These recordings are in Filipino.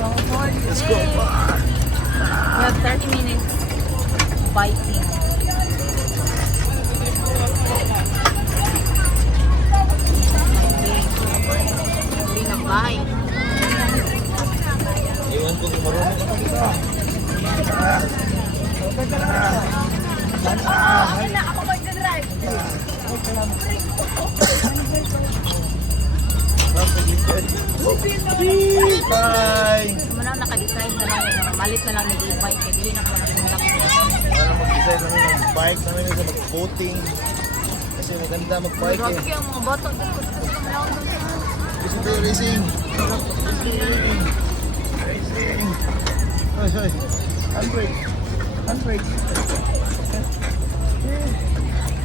So for Let's go. today, we have 30 minutes biking. Hindi na bike. Iwan ko kung marunong ka dito. Ako mag-drive. Bye! Muna naka-decide na lang yun. Malit na lang ng e-bike. Kaya bili na ko lang yung laki. Para mag-design namin ng bike namin sa mag-boating. Kasi maganda mag-bike Grabe eh. kaya ang mga bata. Gusto tayo racing. Racing. Hoy, hoy. Handbrake. Handbrake.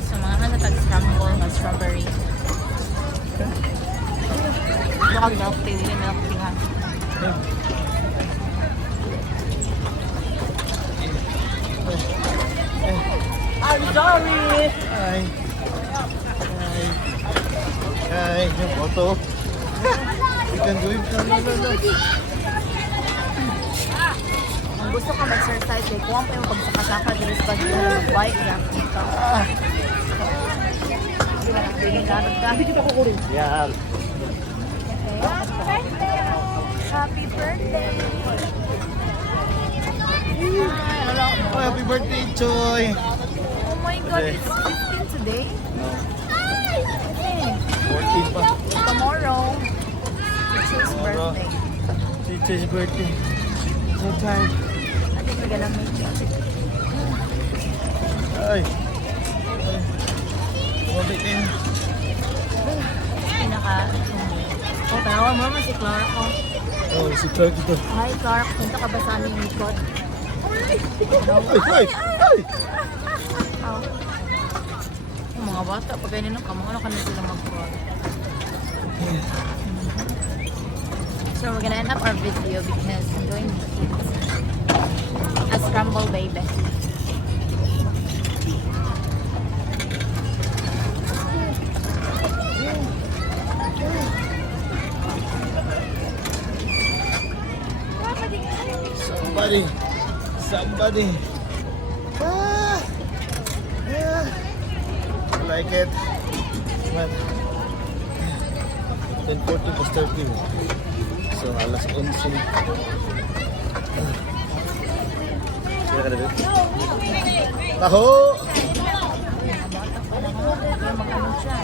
So mga tag-scramble na strawberry. Ito kag milk tea. Hindi milk tea nga. I'm sorry! Hi. Hi. Hi. Yung photo. You can do it. Kung gusto ka mag-exercise, eh, kung pa yung pagsakasaka dito sa bike yan. Yeah. Happy birthday! Oh, happy birthday, Choy. Oh my God, it's 15 today? No. Okay. 14 pa. Tomorrow, it's his Tomorrow. birthday. Teacher's birthday. So tired. I think we're gonna make it. Ay. Kumabit din. Pinaka... Oh, tanawa mo naman si Clark. Oh. Oh, si Clark ito. Hi Clark, punta ka ba sa aming likod? Ay, ay, ay. Oh. Yung mga bata, pag ganyan ng kamang, ano ka na sila mag-call? So we're gonna end up our video because I'm going to eat a scrambled baby. Somebody. Somebody. Ah. Yeah. I like it. But 10:40 plus 30. So alas 11. Sila ka na ba? Taho! Mga bata pa lang, kaya mag-ano siya.